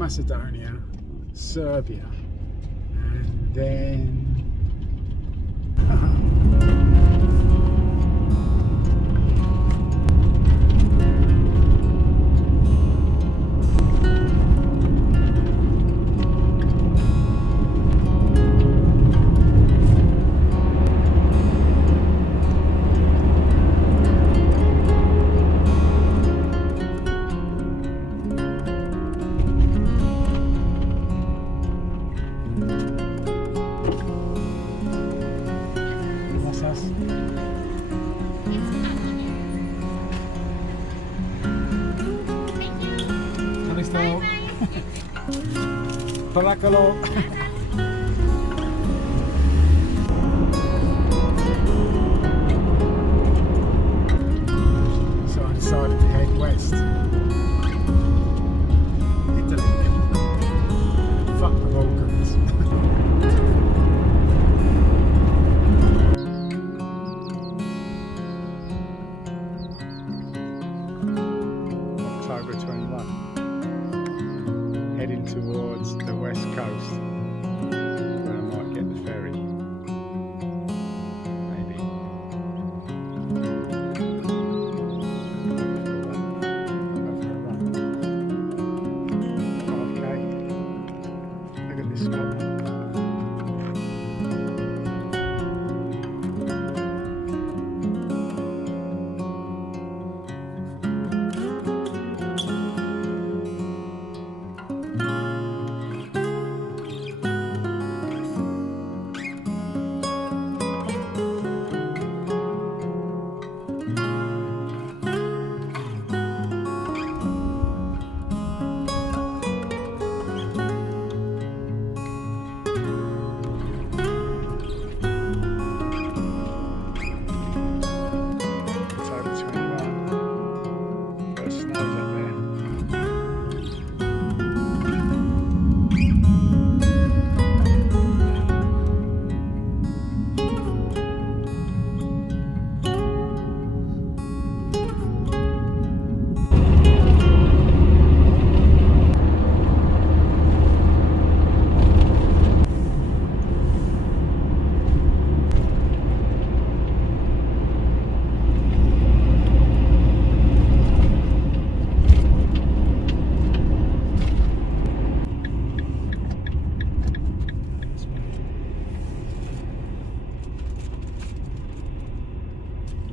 Macedonia, Serbia, and then that's us. Haristo. Parakalo. So I decided to head west. Italy. Fuck the Balkans. October 21. Heading towards the west coast where I might get the ferry. Maybe. Go for a run. 5k. Look at this spot. October 21. Got snows up there.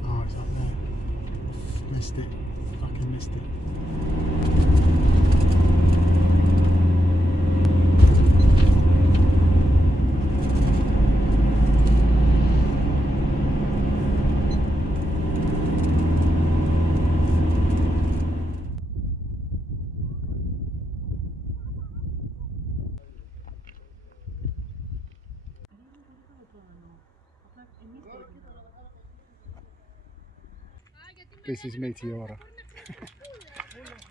Oh, it's up there. Missed it. Fucking missed it. This is Meteora.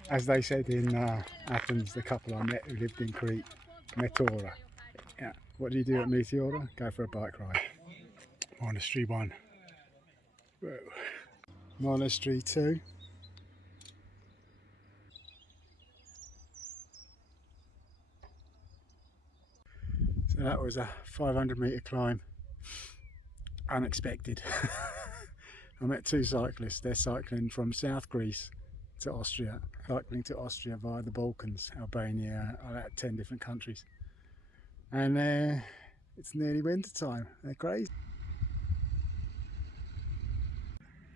As they said in Athens, the couple I met who lived in Crete, Meteora. Yeah. What do you do at Meteora? Go for a bike ride. Monastery 1. Whoa. Monastery 2. So that was a 500-metre climb. Unexpected. I met two cyclists. They're cycling from South Greece to Austria, cycling to Austria via the Balkans, Albania, about 10 different countries. And it's nearly winter time. They're crazy.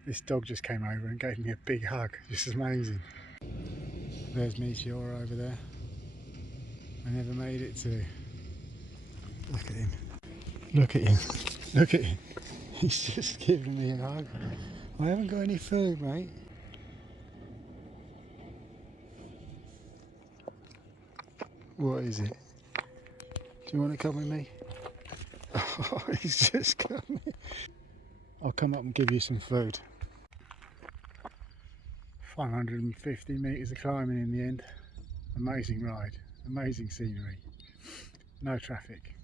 This dog just came over and gave me a big hug. This is amazing. There's Meteora over there. I never made it to. Look at him. Look at him. Look at him. He's just giving me a hug. I haven't got any food, mate. What is it? Do you want to come with me? Oh, he's just coming. I'll come up and give you some food. 550 metres of climbing in the end. Amazing ride, amazing scenery, no traffic.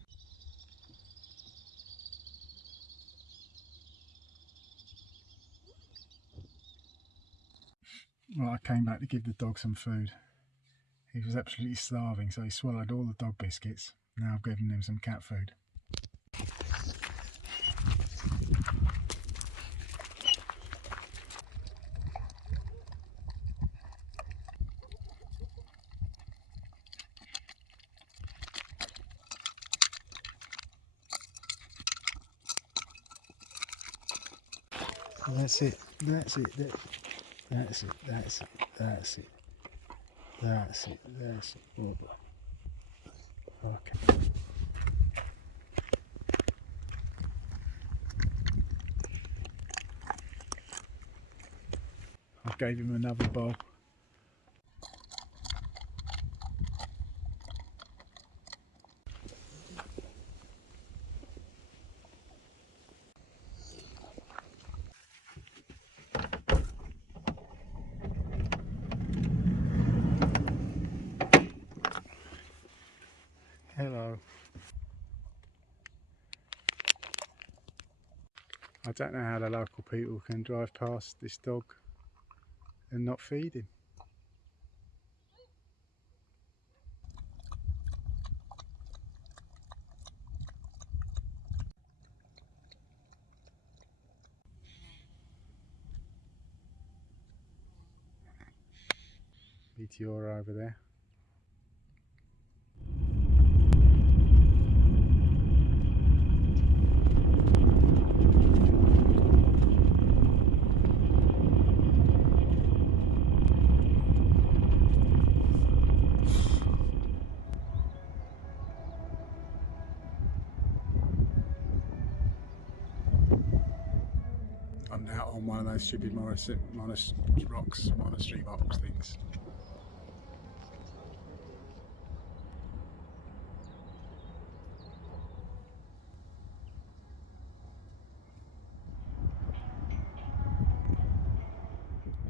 Well, I came back to give the dog some food. He was absolutely starving, so he swallowed all the dog biscuits. Now I've given him some cat food. That's it, that's it, that's it, that's it, that's it, that's it, that's it. Oh, okay. I gave him another bowl. Hello. I don't know how the local people can drive past this dog and not feed him. Meteora over there. I'm now on one of those stupid monastery rocks things.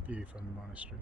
View from the monastery.